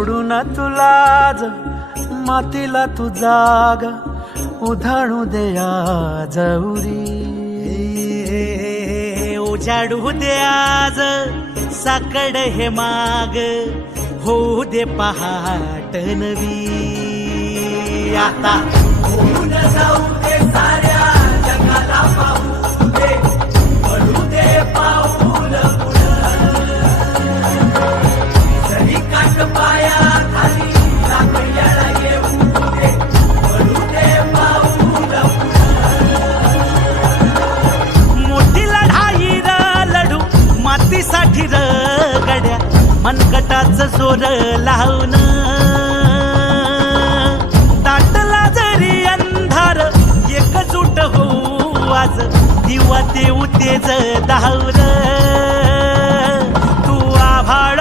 सोडून तुला मातीला तू जाग उधाणू दे आज उरी उजाडू दे आज साकड हे माग होऊ दे पहाट नवी आता होऊन जाऊ दे साऱ्या जगाला पाहू दे पडू दे पाऊल जरी काट पाया खाली लाकड्याला येऊ दे पडू दे पाऊल मोठी लढाई र लढू मातीसाठी र गड्या मनगटाचं जोर लावून दाटला जरी अंधार एकजूट होऊ आज दिवा देऊ तेज धावर तू आभाळ